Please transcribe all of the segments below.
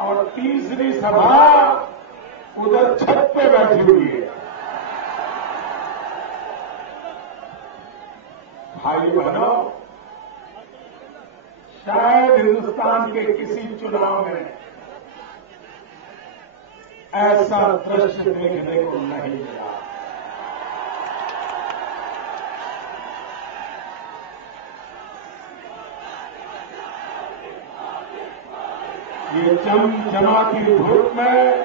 और तीसरी सभा उधर छत पे बैठी हुई है। भाई बहनों, शायद हिंदुस्तान के किसी चुनाव में ऐसा दृश्य देखने को नहीं मिला। ये चमचमाती धूप में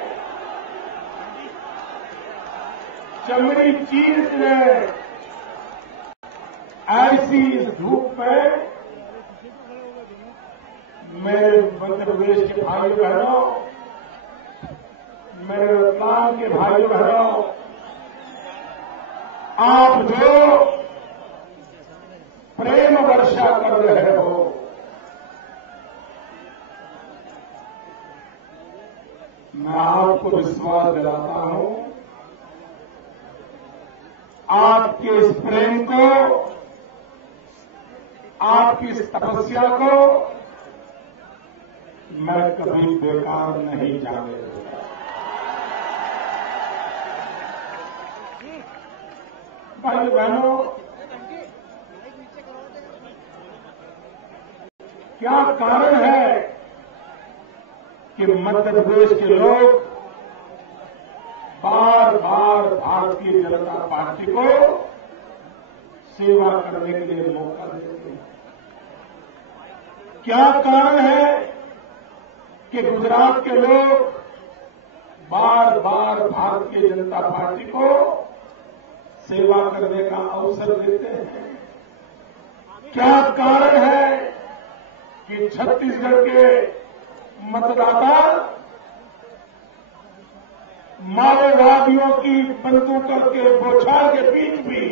चमड़ी चीज ने ऐसी इस धूप में मेरे मध्य प्रदेश के भाई बहनों, मेरे रतलाम के भाई बहनों, आप जो प्रेम वर्षा कर रहे हो, मैं आपको विश्वास दिलाता हूं, आपके इस प्रेम को, आपकी इस तपस्या को मैं कभी बेकार नहीं जाने दूंगा। भाई बहनों, क्या कारण है कि मध्य प्रदेश के लोग बार बार भारतीय जनता पार्टी को सेवा करने के लिए मौका देते हैं? क्या कारण है कि गुजरात के लोग बार बार भारतीय जनता पार्टी को सेवा करने का अवसर देते हैं? क्या कारण है कि छत्तीसगढ़ के मतदाता माओवादियों की बंदूकों के बौछार के बीच भी,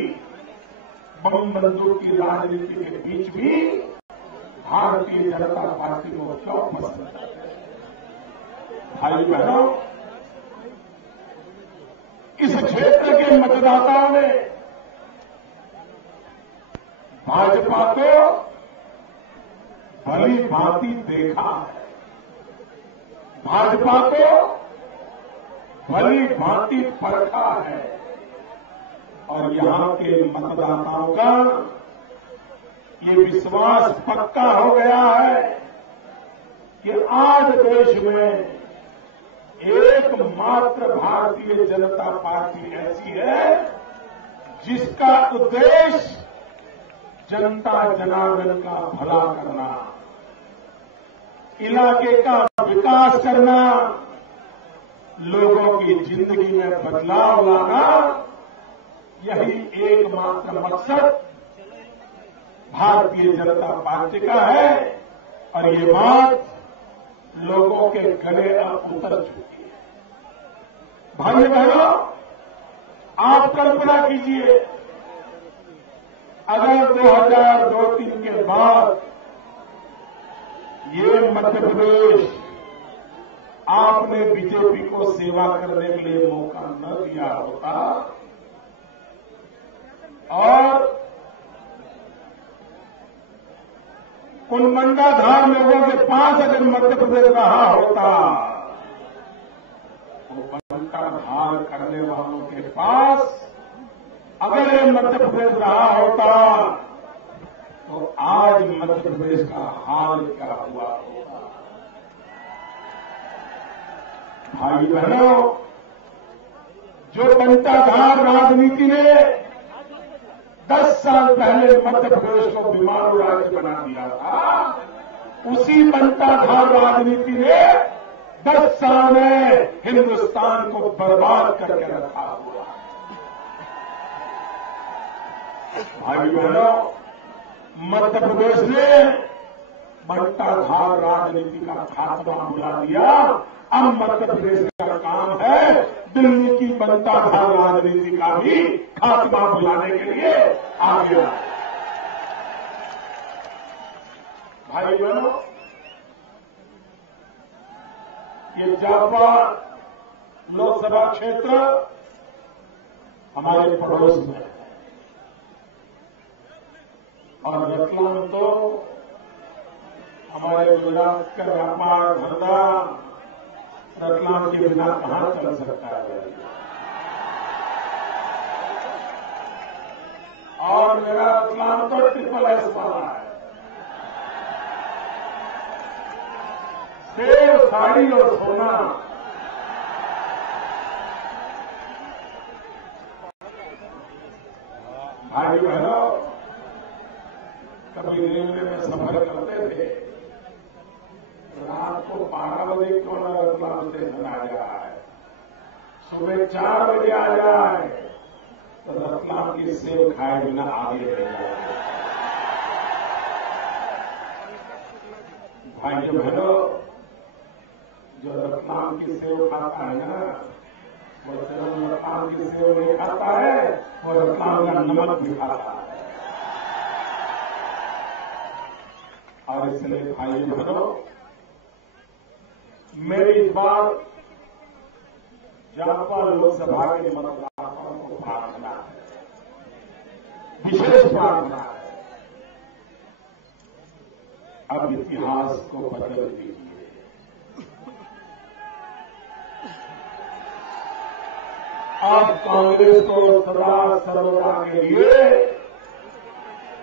बम बंदूक की राजनीति के बीच भी भारतीय जनता पार्टी को क्यों पसंद करते हैं? भाई बहनों, इस क्षेत्र के मतदाताओं ने भाजपा को भली भांति देखा है, भाजपा को भली भांति परखा है, और यहां के मतदाताओं का ये विश्वास पक्का हो गया है कि आज देश में एकमात्र भारतीय जनता पार्टी ऐसी है जिसका उद्देश्य जनता जनार्दन का भला करना, इलाके का विकास करना, लोगों की जिंदगी में बदलाव लाना, यही एकमात्र मकसद भारतीय जनता पार्टी का है। और ये बात लोगों के गले अब उतर चुकी है। भाई बहनों, आप कल्पना कीजिए, अगर 2002-3 के बाद ये मध्य प्रदेश आपने बीजेपी को सेवा करने के लिए मौका न दिया होता और कुलमंडाधार लोगों के पास अगर मध्य प्रदेश रहा होता, तो बंटाधार करने वालों के पास अगर ये मध्य प्रदेश रहा होता, तो आज मध्य प्रदेश का हाल क्या हुआ होगा? भाई बहनों, जो बंटाधार राजनीति ने 10 साल पहले मध्य प्रदेश को बीमारू राज्य बना दिया था, उसी बंटाधार राजनीति ने 10 साल में हिंदुस्तान को बर्बाद करके रखा हुआ। भाई बहनों, मध्य प्रदेश ने बंटाधार राजनीति का खात्मा बुला दिया। अब मध्य प्रदेश का काम है दिल्ली की बंटाधार राजनीति का भी खात्मा बुलाने के लिए आगे आए। भाई बहनों, ये जापा लोकसभा क्षेत्र हमारे पड़ोस में है और रतलाम तो हमारे गुजरात का व्यापार धंधा रतलाम के बिना कहां चल सकता है। और मेरा रतलाम तो SSS वाला है। सेब, साड़ी और सोना। भाई बहनों, कभी रेलवे में सफर करते थे, रात को 12 बजे क्यों न रतलाम स्टेशन आ जाए, सुबह 4 बजे आ जाए, तो रतलाम की सेब खाए बिना आगे रह जाए। भाई बहनों, जो रतलाम की सेब खाता है ना, वो सिर्फ रतलाम की सेब नहीं खाता है, वो रतलाम का नमक भी खाता है। और इसलिए भाई बहनों, मेरी इस बार जापा लोकसभा के मतदाताओं को प्रार्थना है, विशेष प्रार्थना है, अब इतिहास को बदल दीजिए। अब कांग्रेस को सदा सर्वदा के लिए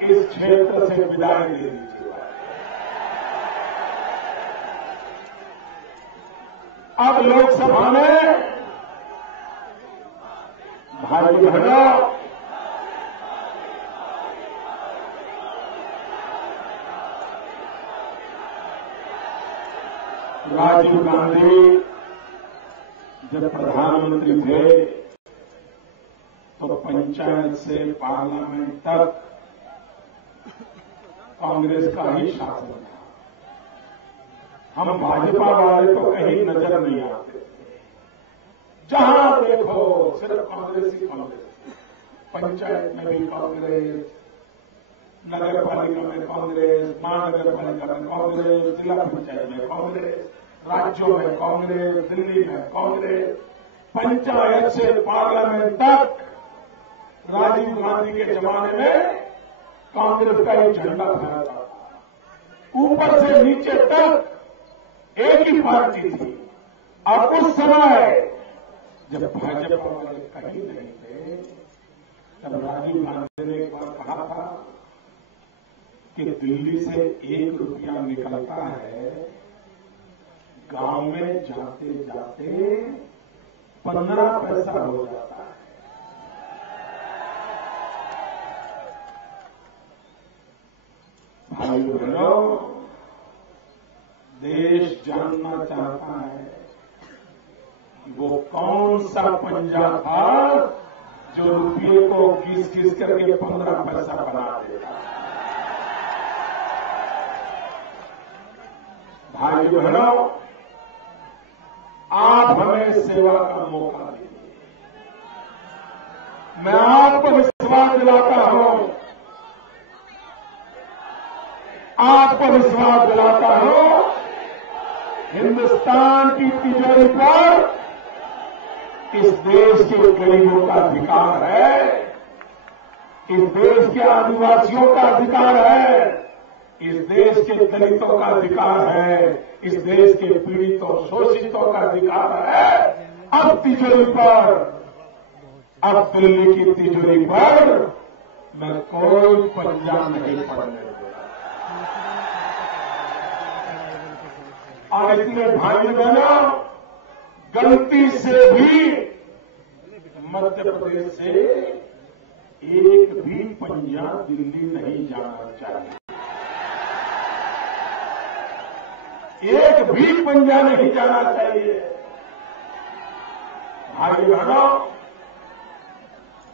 इस क्षेत्र से विदाई दे दीजिए। अब लोकसभा में भाई बहनों, राजीव गांधी जब प्रधानमंत्री थे तो पंचायत से पार्लियामेंट तक कांग्रेस का ही शासन था। हम भाजपा वाले तो कहीं नजर नहीं आते, जहां देखो सिर्फ कांग्रेस ही कांग्रेस। पंचायत में भी कांग्रेस, नगर पालिका में कांग्रेस, महानगर पालिका में कांग्रेस, जिला पंचायत में कांग्रेस, राज्यों में कांग्रेस, दिल्ली में कांग्रेस, पंचायत से पार्लियामेंट तक राजीव गांधी के जमाने में कांग्रेस का एक झंडा फहराता था। ऊपर से नीचे तक एक ही पार्टी थी। और उस समय जब भाजपा वाले कहीं नहीं थे, तब राजीव गांधी ने एक बार कहा था कि दिल्ली से 1 रुपया निकलता है, गांव में जाते जाते 15 पैसा हो जाता है। भाई बहनों, देश जानना चाहता है वो कौन सा पंजा था जो रुपये को घिस करके 15 पैसा बना देता। भाई बहनों, आप हमें सेवा का मौका दीजिए। मैं आपको विश्वास दिलाता हूं, आपको विश्वास दिलाता हूं, हिंदुस्तान की तिजोरी पर इस देश के गरीबों का अधिकार है, इस देश के आदिवासियों का अधिकार है, इस देश के दलितों का अधिकार है, इस देश के पीड़ितों शोषितों का अधिकार है। अब तिजोरी पर, अब दिल्ली की तिजोरी पर मैं कोई पंजा नहीं पड़ने दूंगा। और इसलिए भाई बहनों, गलती से भी मध्य प्रदेश से एक भी पंजा दिल्ली नहीं जाना चाहिए, एक भी पंजा नहीं जाना चाहिए। भाई बहनों,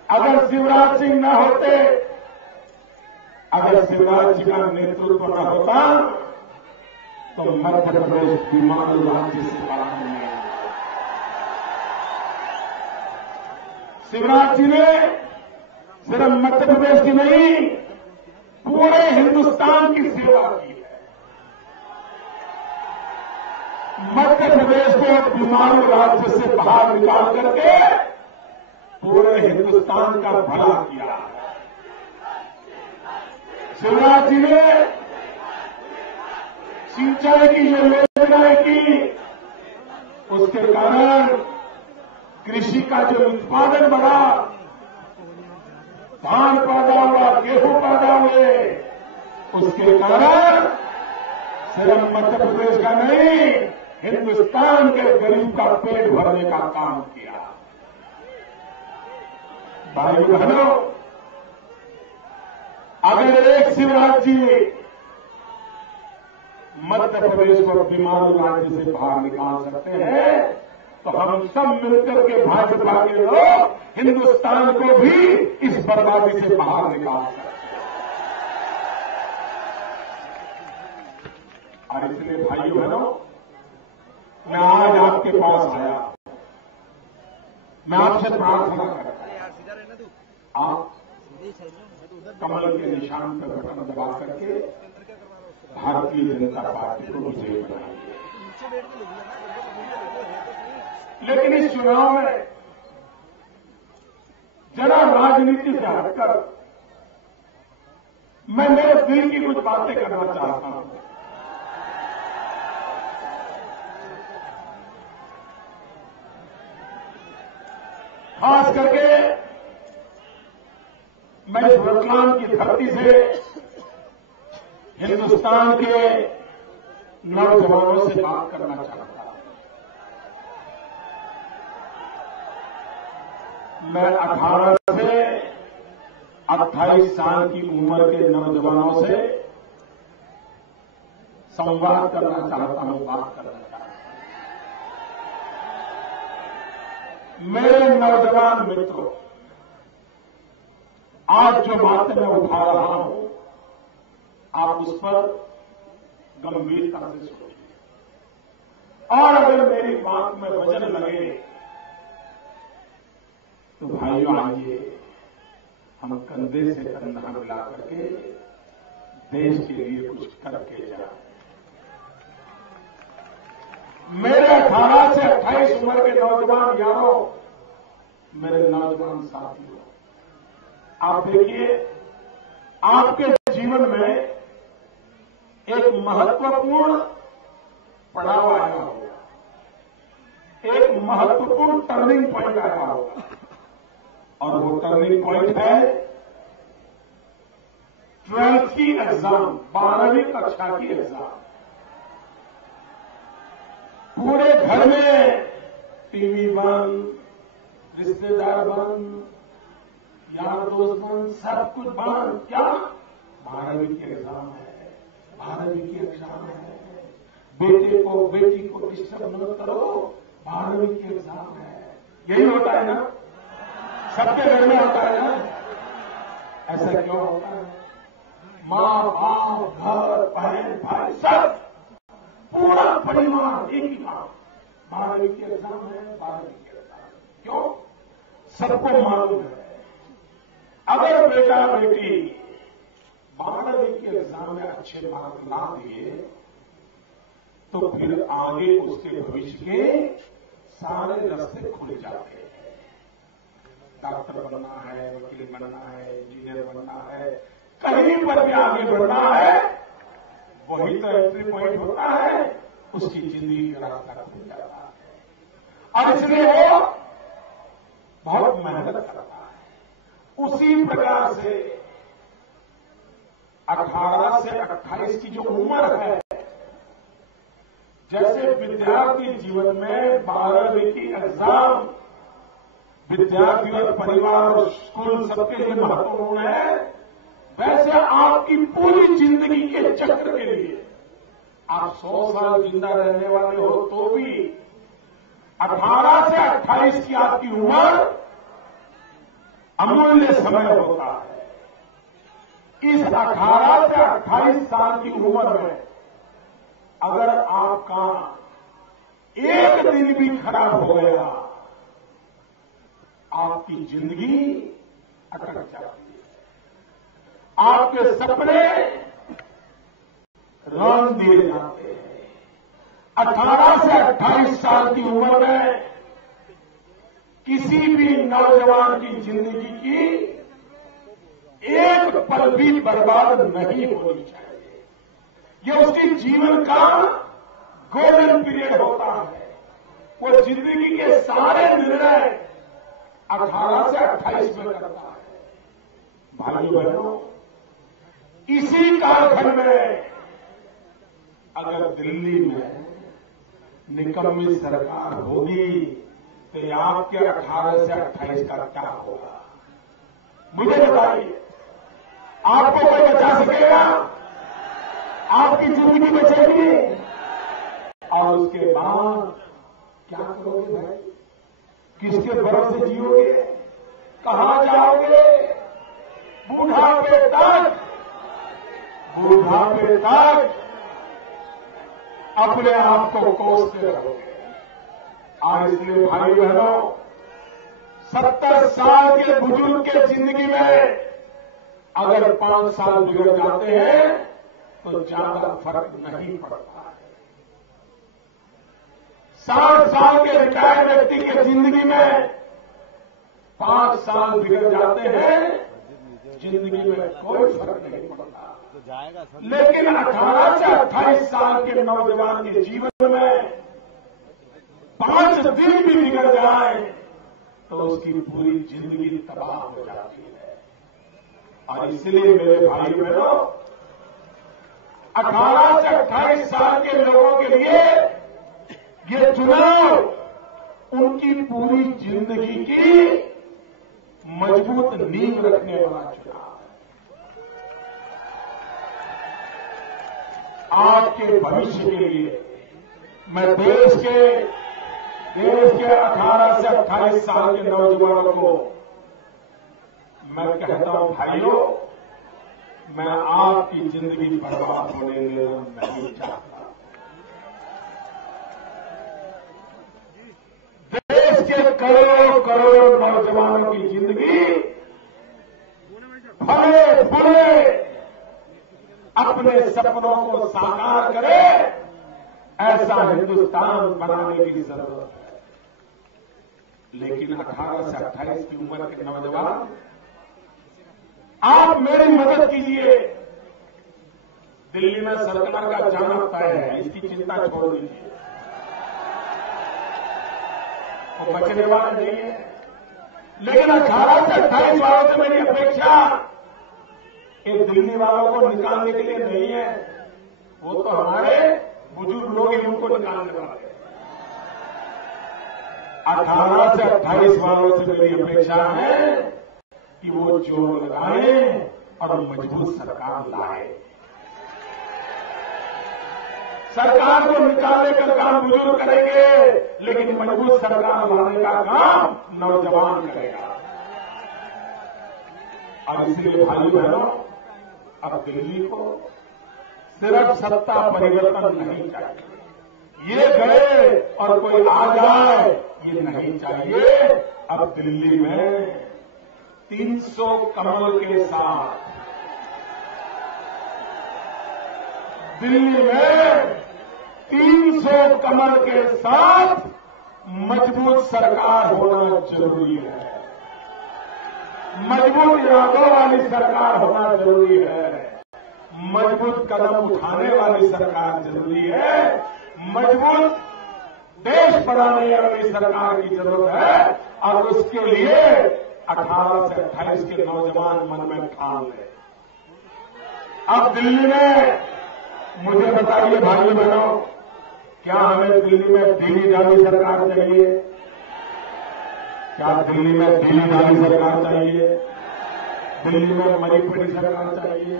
अगर शिवराज सिंह न होते, अगर शिवराज जी का नेतृत्व न होता, तो मध्य प्रदेश विमान राज्य से बाहर नहीं। शिवराज जी ने सिर्फ मध्य प्रदेश की नहीं, पूरे हिंदुस्तान की सेवा की है। मध्य प्रदेश को विमान राज्य से बाहर निकाल करके पूरे हिंदुस्तान का भला किया। शिवराज जी ने सिंचाई की जो योजनाएं की, उसके कारण कृषि का जो उत्पादन बढ़ा, धान पैदा हुआ, गेहूं पैदा हुए, उसके कारण सिर्फ मध्य प्रदेश का नहीं, हिंदुस्तान के गरीब का पेट भरने का काम किया। भाई बहनों, अगर एक शिवराज जी मध्य प्रदेश को बीमारू राज्य से बाहर निकाल सकते हैं, तो हम सब मिलकर के भाजपा के लोग हिंदुस्तान को भी इस बर्बादी से बाहर निकाल सकते हैं। और इसलिए भाइयों बहनों, मैं आज आपके पास आया, मैं आपसे प्रार्थना करता हूं, आप कमल के निशान पर बटन दबा करके भारतीय जनता पार्टी को विजयी बनाइए। लेकिन इस चुनाव में जरा राजनीति से हटकर मैं मेरे दिल की कुछ बातें करना चाहता हूं। खास करके मैं इस रतलाम की धरती से हिंदुस्तान के नौजवानों से बात करना चाहता हूं। मैं 18 से 28 साल की उम्र के नौजवानों से संवाद करना चाहता हूं, बात करना चाहता हूं। मेरे नौजवान मित्रों, आज जो बातें मैं उठा रहा हूं, आप उस पर गंभीरता से सोचिए, और अगर मेरी बात में वजन लगे तो भाइयों आइए हम कंधे से कंधा मिला करके देश के लिए कुछ करके जाए। मेरे 18 से 28 उम्र के नौजवान यारों, मेरे नौजवान साथियों, आप देखिए, आपके जीवन में एक महत्वपूर्ण पड़ाव आया होगा, एक महत्वपूर्ण टर्निंग पॉइंट आया होगा, और वो टर्निंग पॉइंट है 12th की एग्जाम, 12वीं कक्षा की एग्जाम। पूरे घर में टीवी बंद, रिश्तेदार बंद, यार दोस्त बंद, सब कुछ बंद। क्या? 12वीं की एग्जाम है, 12वीं की एग्जाम है। बेटे को बेटी को डिस्टर्ब न करो, 12वीं की एग्जाम है। यही होता है ना, सबके घर में होता है ना। ऐसा क्यों होता है? मां बाप, घर, बहन भाई, सब पूरा परिवार एक ही काम, 12वीं की एग्जाम है, 12वीं की एग्जाम। क्यों? सबको मालूम है, अगर बेटा बेटी 12वीं की एग्जाम में अच्छे मार्क ला दिए तो फिर आगे उसके भविष्य के सारे रास्ते खुल जाते हैं। डॉक्टर बनना है, वकील बनना है, इंजीनियर बनना है, कहीं पर भी आगे बढ़ना है, वही तो एंट्री पॉइंट होता है, उसकी जिंदगी का रास्ता खुल जाता है। और इसलिए वो बहुत मेहनत करता है। उसी प्रकार से 18 से 28 की जो उम्र है, जैसे विद्यार्थी जीवन में 12वीं की एग्जाम विद्यार्थी और परिवार और स्कूल सबके लिए महत्वपूर्ण है, वैसे आपकी पूरी जिंदगी के चक्र के लिए, आप 100 साल जिंदा रहने वाले हो तो भी 18 से 28 की आपकी उम्र अमूल्य समय होता है। इस 18 से 28 साल की उम्र में अगर आपका एक दिन भी खराब हो गया, आपकी जिंदगी अटक जाती है, आपके सपने रौन दिए जाते हैं। 18 से 28 साल की उम्र में किसी भी नौजवान की जिंदगी की एक पल भी बर्बाद नहीं होनी चाहिए। यह उसके जीवन का गोल्डन पीरियड होता है। वो जिंदगी के सारे निर्णय 18 से 28 में करता है। भाइयों बहनों, इसी कालखंड में अगर दिल्ली में निकम्मी सरकार होगी तो आपके 18 से 28 का क्या होगा? मुझे बताइए, आपको कोई बचा सकेगा? आपकी जिंदगी बचेगी? और उसके बाद क्या करोगे भाई? किसके भरोसे जियोगे? कहां जाओगे? बुढ़ापे तक अपने आप को कोसते रहोगे। और इसलिए भाई बहनों, 70 साल के बुजुर्ग के जिंदगी में अगर 5 साल बिगड़ जाते हैं तो ज्यादा फर्क नहीं पड़ता है। 60 साल के रिटायर्ड व्यक्ति के जिंदगी में 5 साल बिगड़ जाते हैं, जिंदगी में कोई फर्क नहीं पड़ता। लेकिन 18 से 28 साल के नौजवान के जीवन में 5 दिन भी बिगड़ जाए तो उसकी पूरी जिंदगी तबाह हो जाती है। और इसलिए मेरे भाई बहनों, 18 से 28 साल के लोगों के लिए ये चुनाव उनकी पूरी जिंदगी की मजबूत नींव रखने वाला चुनाव है। आपके भविष्य के लिए मैं देश के 18 से 28 साल के नौजवानों को मैं कहता हूं, भाइयों, मैं आपकी जिंदगी बर्बाद होने देना नहीं चाहता। देश के करोड़ों नौजवानों की जिंदगी फले फूले अपने सपनों को साकार करे, ऐसा हिंदुस्तान बनाने की जरूरत है। लेकिन 18 से 28 की उम्र के नौजवान, आप मेरी मदद कीजिए। दिल्ली में सरकार का जाना तय है, इसकी चिंता छोड़ दीजिए, वो बचने वाले नहीं है। लेकिन 18 से 28 वालों से मेरी अपेक्षा इन दिल्ली वालों को निकालने के लिए नहीं है, वो तो हमारे बुजुर्ग लोग ही उनको निकालने वाले। 18 से 28 वालों से मेरी अपेक्षा है कि वो जोर लगाएं और मजबूत सरकार लाए। सरकार को निकालने का काम बुजुर्ग करेंगे, लेकिन मजबूत सरकार लाने का काम नौजवान करेगा। और इसलिए भाई बहनों, अब दिल्ली को सिर्फ सत्ता परिवर्तन नहीं चाहिए, ये गए और कोई आ जाए ये नहीं चाहिए। अब दिल्ली में 300 कमल के साथ, दिल्ली में 300 कमल के साथ मजबूत सरकार होना जरूरी है। मजबूत इरादों वाली सरकार होना जरूरी है। मजबूत कदम उठाने वाली सरकार जरूरी है। मजबूत देश बनाने वाली सरकार की जरूरत है। और उसके लिए 18 से 28 के नौजवान मन में ठान लें। अब दिल्ली में मुझे बताइए भाइयों बहनों, क्या हमें दिल्ली में ढीली ढाली सरकार चाहिए? क्या दिल्ली में ढीली ढाली सरकार चाहिए? दिल्ली में मरी पड़ी सरकार चाहिए?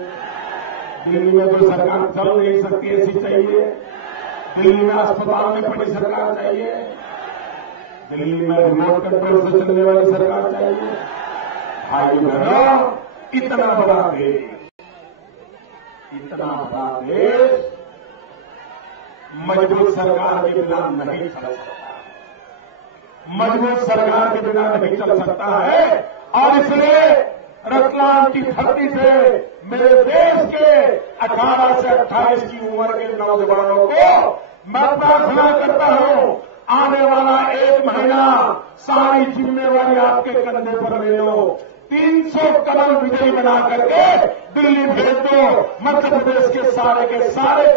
दिल्ली में जो सरकार चल नहीं सकती ऐसी चाहिए? दिल्ली में अस्पताल में पड़ी सरकार चाहिए? दिल्ली में रिमोट कंट्रोल से चलने वाली सरकार चाहिए? भाई बहनों, इतना बड़ा देश, मजबूत सरकार के बिना नहीं चल सकता। मजबूत सरकार के बिना नहीं चल सकता है। और इसलिए रतलाम की धरती से मेरे देश के 18 से 28 की उम्र के नौजवानों को मैं प्रार्थना करता हूं, आने वाला 1 महीना सारी जिम्मेवारी आपके कंधे पर ले लो। 300 कमल विजयी बना करके दिल्ली भेज दो। मध्य प्रदेश के सारे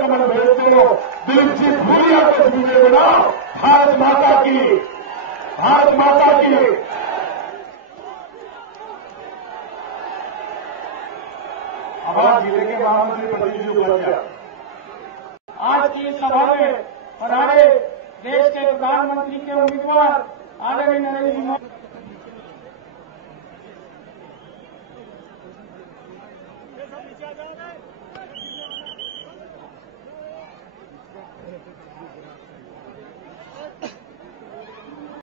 कमल भेज दो। दिलीप जी भूरिया को विजय बनाओ। भारत माता की, भारत माता की। आवाज जिले के महामंत्री प्रदीप जी उपाध्याय। आज की सभा में हमारे देश के प्रधानमंत्री के उम्मीदवार आदरणीय नरेंद्र मोदी